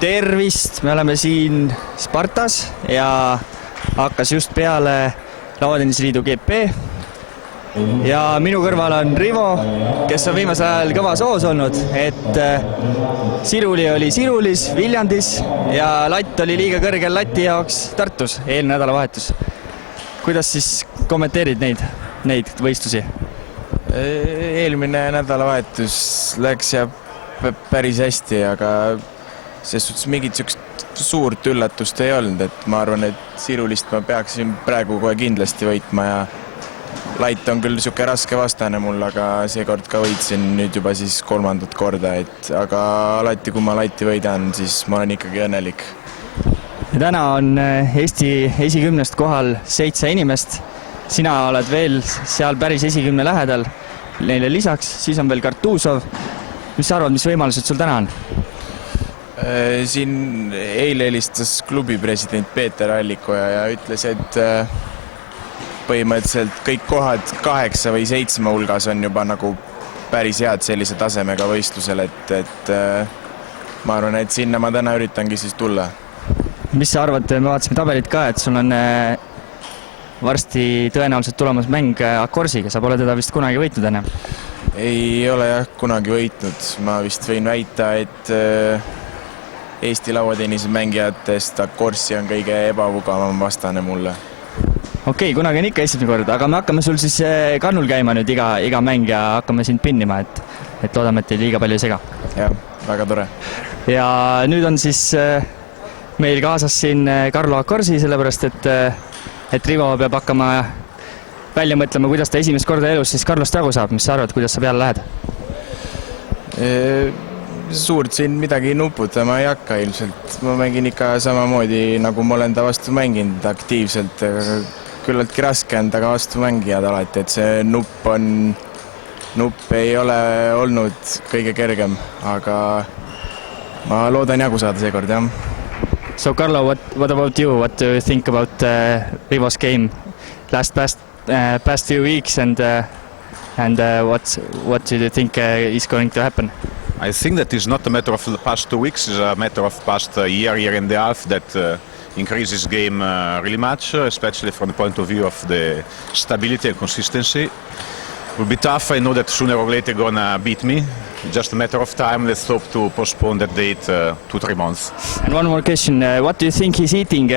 Tervist, me oleme siin Spartas ja hakkas just peale Lauatennisliidu GP ja minu kõrval on Rivo, kes on viimasel ajal kõvas hoos olnud, et Siruli oli Sirulis, Viljandis ja latt oli liiga kõrgel lati jaoks Tartus eelmine nädalavahetus. Kuidas siis kommenteerid neid võistlusi? Eelmine nädalavahetus läks ja päris hästi, aga selles suhtes mingit suurt üllatust ei olnud, et ma arvan, et Sirulist ma peaksin praegu kohe kindlasti võitma ja Lait on küll siuke raske vastane mul, aga seekord ka võitsin nüüd juba siis 3. korda, aga alati kui ma Laiti võidan, siis ma olen ikkagi õnnelik. Ja täna on Eesti esikümnest kohal 7 inimest. Sina oled veel seal päris esikümne lähedal neile lisaks, siis on veel Kartuusov. Mis sa arvad, mis võimalused sul täna on? Siin eile helistas klubi president Peeter Allikoja ja ütles, et põhimõtteliselt kõik kohad 8 või 7 hulgas on juba nagu päris head sellise tasemega võistlusel, et ma arvan, et sinna ma täna üritangi siis tulla. Mis sa arvad, me vaatasime tabelit ka, et sul on varsti tõenäoliselt tulemas mäng Akorsiga, sa pole teda vist kunagi võitnud enne? Ei ole jah kunagi võitnud, ma vist võin väita, et Eesti lauatennise mängijatest Akorsi on kõige ebamugavam vastane mulle. Okei, kunagi on ikka esimene kord, aga me hakkame sul siis kannul käima nüüd iga mäng ja hakkame sind pinnima, et loodame, et teil liiga palju ei sega. Jah, väga tore. Ja nüüd on siis meil kaasas siin Carlo Akorsi, sellepärast et Rivo peab hakkama välja mõtlema, kuidas ta esimest korda elus siis Carlost jagu saab. Mis sa arvad, kuidas sa peale lähed? Suurt siin midagi nuputama ei hakka ilmselt. Ma mängin ikka samamoodi, nagu ma olen ta vastu mänginud aktiivselt. Küllaltki raske on taga vastu mängijad alati, et see nupp ei ole olnud kõige kergem, aga ma loodan jagu saada seekord, jah. So Carlo, what about you? What do you think about Rivo's game past few weeks and what do you think is going to happen? I think that is not a matter of the past 2 weeks, it's a matter of past year and a half that increases game really much, especially from the point of view of the stability and consistency. It will be tough, I know that sooner or later gonna beat me. Just a matter of time, let's hope to postpone that date 2-3 months. And one more question, what do you think he's eating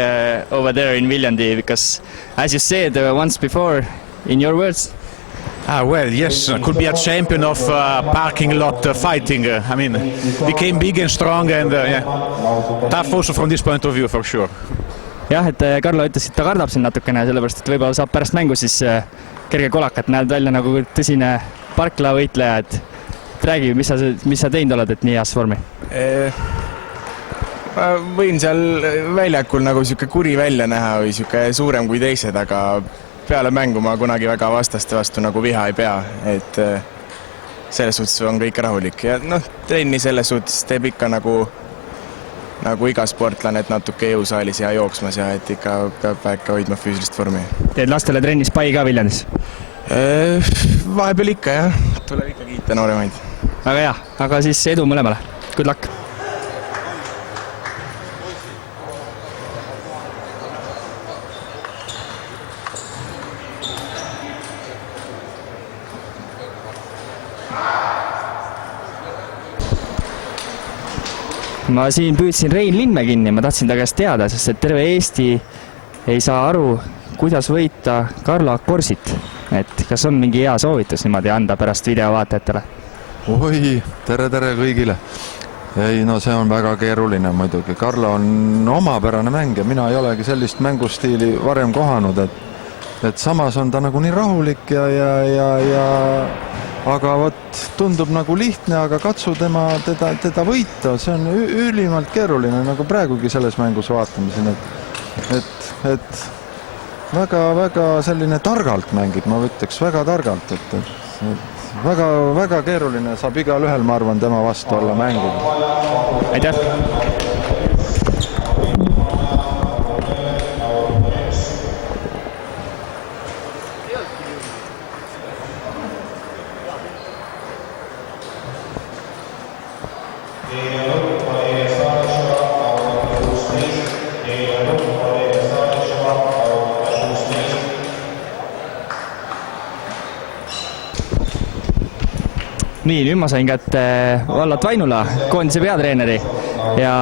over there in Viljandi? Because as you said once before, in your words, well, yes, could be a champion of parking lot fighting. I mean, became big and strong and tough also from this point of view for sure. Jah, et Carlo ütles, et ta kardab siin natukene, sellepärast et võib-olla saab pärast mängu siis kerge kolakat, näed välja nagu tõsine parklavõitleja, et räägi, mis sa teinud oled, et nii heas vormi? Ma võin seal väljakul nagu siuke kuri välja näha või siuke suurem kui teised, aga peale mängu ma kunagi väga vastaste vastu nagu viha ei pea, et selles suhtes on kõik rahulik ja trenni selles suhtes teeb ikka nagu iga sportlane, et natuke jõusaalis ja jooksmas ja et ikka peab väike hoidma füüsilist vormi. Teed lastele trennis pai ka Viljandis? Vahepeal ikka jah, tuleb ikka kiita nooremaid. Väga hea, aga siis edu mõlemale. Good luck! Ma siin püüdsin Rein Lindme kinni, ma tahtsin ta käest teada, sest et terve Eesti ei saa aru, kuidas võita Carlo Akorsit. Et kas on mingi hea soovitus niimoodi anda pärast videovaatajatele? Oi, tere kõigile. Ei, no see on väga keeruline muidugi. Carlo on omapärane mängija, mina ei olegi sellist mängustiili varem kohanud, et samas on ta nagu nii rahulik aga tundub nagu lihtne, aga katsu teda võita, see on ülimalt keeruline, nagu praegugi selles mängus vaatamisin, et väga selline targalt mängib, ma ütleks väga targalt, et väga keeruline saab igal ühel, ma arvan, tema vastu olla mängida. Aitäh! Nii, nüüd ma sain kätte Vallat Vainula, koondise peatreeneri ja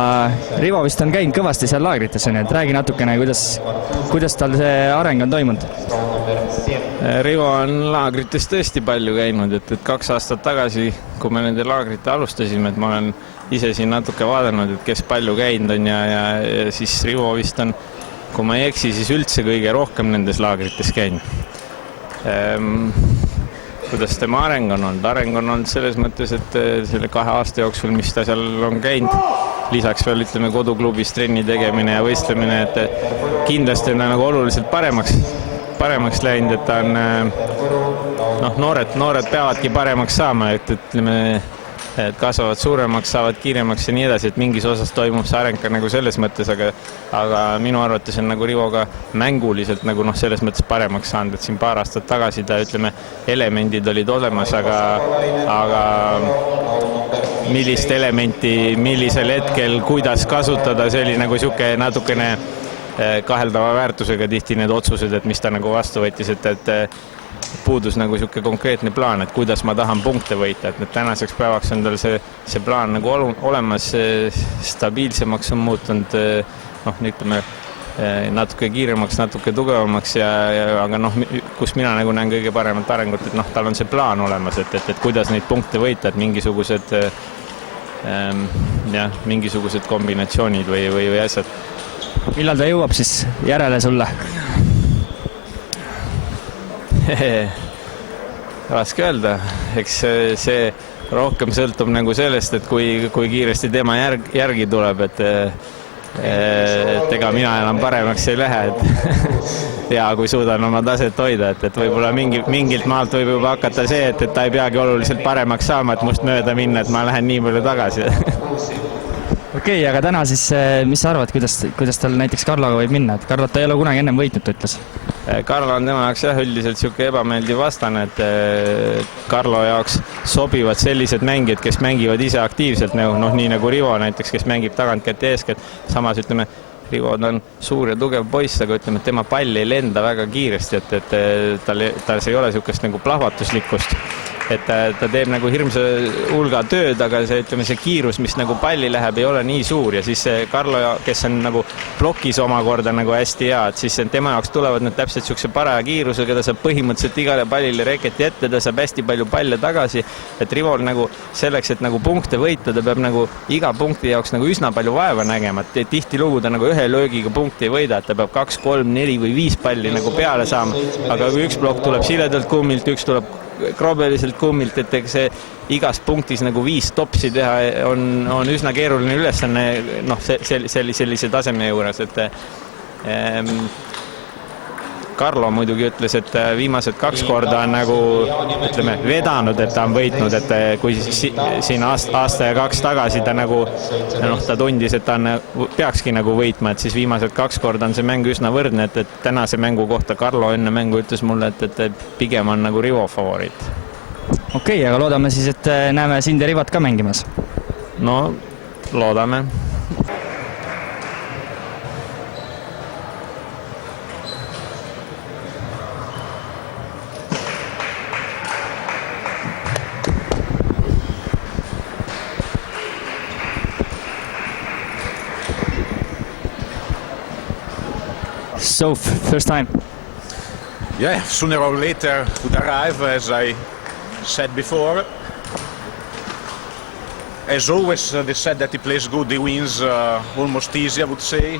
Rivo vist on käinud kõvasti seal laagrites, et räägi natukene, kuidas tal see areng on toimunud. Rivo on laagrites tõesti palju käinud, et 2 aastat tagasi, kui me nende laagrite alustasime, et ma olen ise siin natuke vaadanud, et kes palju käinud on ja siis Rivo vist on, kui ma ei eksi, siis üldse kõige rohkem nendes laagrites käinud. Kuidas tema areng on olnud? Areng on olnud selles mõttes, et selle 2 aasta jooksul, mis ta seal on käinud, lisaks veel ütleme koduklubis trenni tegemine ja võistlemine, et kindlasti on ta nagu oluliselt paremaks läinud, et ta on noored peavadki paremaks saama, et ütleme, et kasvavad suuremaks, saavad kiiremaks ja nii edasi, et mingis osas toimub see areng ka nagu selles mõttes, aga minu arvates on nagu Rivo ka mänguliselt nagu selles mõttes paremaks saanud, et siin 2 aastat tagasi ta ütleme, elemendid olid olemas, aga millist elementi, millisel hetkel, kuidas kasutada, see oli nagu siuke natukene kaheldava väärtusega tihti need otsused, et mis ta nagu vastu võttis, et puudus nagu siuke konkreetne plaan, et kuidas ma tahan punkte võita, et tänaseks päevaks on tal see plaan nagu olemas, stabiilsemaks on muutunud, ütleme, natuke kiiremaks, natuke tugevamaks aga kus mina nagu näen kõige paremat arengut, et tal on see plaan olemas, et kuidas neid punkte võita, et mingisugused kombinatsioonid või asjad. Millal ta jõuab siis järele sulle? Raske öelda, eks see rohkem sõltub nagu sellest, et kui kiiresti tema järgi tuleb, et ega mina enam paremaks ei lähe, et ja kui suudan oma taset hoida, et võib-olla mingilt maalt võib juba hakata see, et ta ei peagi oluliselt paremaks saama, et must mööda minna, et ma lähen nii palju tagasi. Okei, aga täna siis, mis sa arvad, kuidas tal näiteks Karloga võib minna? Et Karlot ta ei ole kunagi ennem võitnud, ta ütles. Karlo on tema jaoks üldiselt siuke ebameeldiv vastane, et Karlo jaoks sobivad sellised mängijad, kes mängivad ise aktiivselt, nii nagu Rivo näiteks, kes mängib tagantkätt eeskätt. Samas ütleme, Rivo on suur ja tugev poiss, aga ütleme, et tema pall ei lenda väga kiiresti, et tal ei ole siukest nagu plahvatuslikkust. Et ta teeb nagu hirmsa hulga tööd, aga see kiirus, mis nagu palli läheb, ei ole nii suur ja siis Karlo, kes on nagu plokis omakorda nagu hästi hea, et siis tema jaoks tulevad need täpselt siukse paraja kiirusega, ta saab põhimõtteliselt igale pallile reketi ette, ta saab hästi palju palle tagasi, et Rivol nagu selleks, et nagu punkte võita, ta peab nagu iga punkti jaoks nagu üsna palju vaeva nägema, et tihti lugu ta nagu ühe löögiga punkti ei võida, et ta peab 2, 3, 4 või 5 palli nagu peale saama, aga kui üks plokk tuleb siledalt kummilt, üks tuleb krobeliselt kummilt, et see igas punktis nagu 5 topsi teha on üsna keeruline ülesanne sellise taseme juures, et Karlo muidugi ütles, et viimased 2 korda on nagu ütleme vedanud, et ta on võitnud, et kui siin aasta ja 2 tagasi ta nagu ta tundis, et ta peakski nagu võitma, et siis viimased 2 korda on see mäng üsna võrdne, et tänase mängu kohta Karlo enne mängu ütles mulle, et pigem on nagu Rivo favoriit. Okei, aga loodame siis, et näeme sind ja Rivot ka mängimas. No, loodame. So, first time. Yeah, sooner or later would arrive, as I said before. As always, they said that he plays good, he wins almost easy, I would say.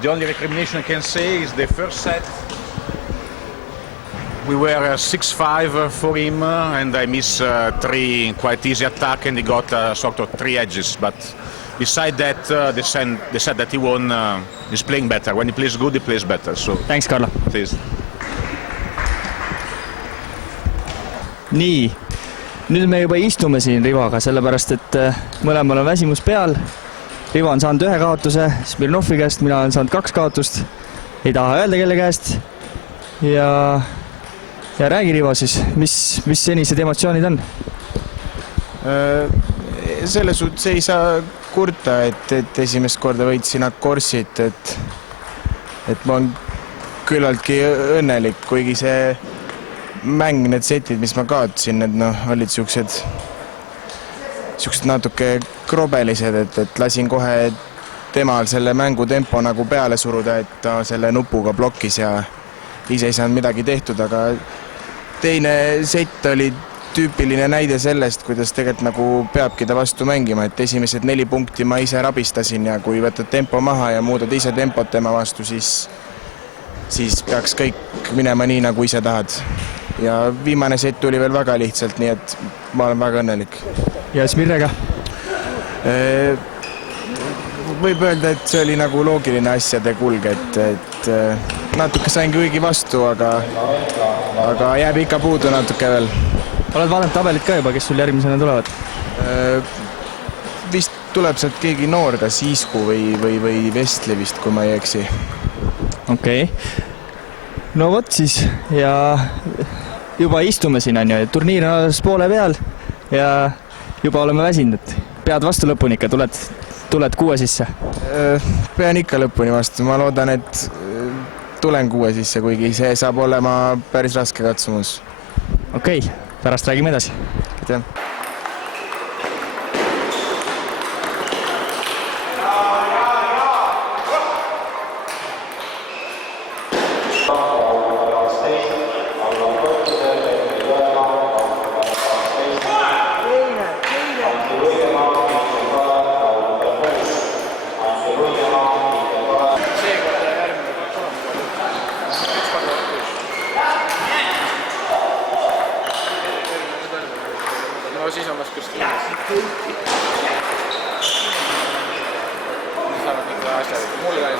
The only recrimination I can say is the first set. We were 6-5 for him, and I missed 3 quite easy attack, and he got sort of 3 edges. But beside that, they said that he won. He's playing better. When he plays good, he plays better. So Thanks, Karlo. Please. Nii, nüüd me juba istume siin Rivoga, sellepärast et mõlemal on väsimus peal. Rivo on saanud 1 kaotuse Smirnovi käest, mina olen saanud 2 kaotust. Ei taha öelda kelle käest. Ja räägi Rivo siis, mis senised emotsioonid on? Selles suhtes ei saa kurta, et esimest korda võitsin Korsit, et ma olen küllaltki õnnelik, kuigi see mäng, need setid, mis ma kaotasin, need olid siuksed natuke krobelised, et lasin kohe temal selle mängu tempo nagu peale suruda, et ta selle nupuga blokkis ja ise ei saanud midagi tehtud, aga teine sett oli tüüpiline näide sellest, kuidas tegelikult nagu peabki ta vastu mängima, et esimesed 4 punkti ma ise rabistasin ja kui võtad tempo maha ja muudad ise tempot tema vastu, siis peaks kõik minema nii, nagu ise tahad. Ja viimane sett tuli veel väga lihtsalt, nii et ma olen väga õnnelik. Ja Smirrega? Võib öelda, et see oli nagu loogiline asjade kulg, et natuke sain kuigi vastu, aga jääb ikka puudu natuke veel. Oled vaadanud tabelit ka juba, kes sul järgmisena tulevad? Vist tuleb sealt keegi noor, kas Iisku või Vestli vist, kui ma ei eksi. Okei. No võt siis ja juba istume siin, on ju, turniir on alles poole peal ja juba oleme väsinud. Pead vastu lõpuni ikka, tuled 6 sisse? Pean ikka lõpuni vastu, ma loodan, et tulen 6 sisse, kuigi see saab olema päris raske katsumus. Okei, pärast räägime edasi. Aitäh! No siis on vast just kindlasti. Saavad ikka asjad. Mulle ka ei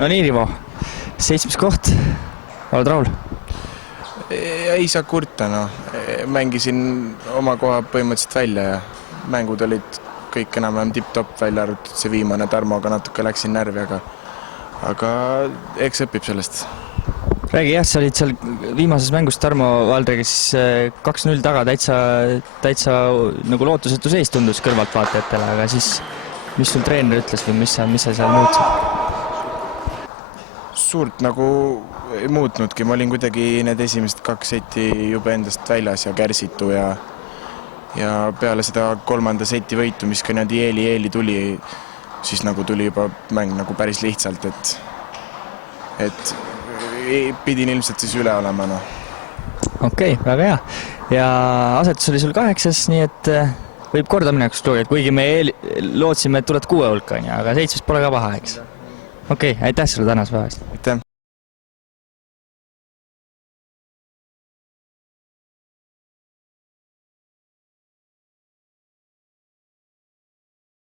No nii, Rivo, 7. koht. Oled rahul? Ei saa kurta, Mängisin oma koha põhimõtteliselt välja ja mängud olid kõik enam-vähem tipp-topp, välja arvatud see viimane Tarmoga natuke läksin närvi, aga eks õpib sellest. Räägi jah, sa olid seal viimases mängus Tarmo Valdriga siis 2-0 taga, täitsa nagu lootusetu seis tundus kõrvaltvaatajatele, aga siis mis sul treener ütles või mis sa seal muutsid? Suurt nagu ei muutnudki, ma olin kuidagi need esimesed 2 seti juba endast väljas ja kärsitu ja peale seda 3. seti võitu, mis ka need eeli tuli, siis nagu tuli juba mäng nagu päris lihtsalt, et pidin ilmselt siis üle olema. Okei, väga hea. Ja asetus oli sul 8, nii et võib korda minekuks tuua, et kuigi me lootsime, et tuled 6 hulka, aga 7 pole ka paha, eks? Okei, aitäh sulle tänase päevast. Aitäh!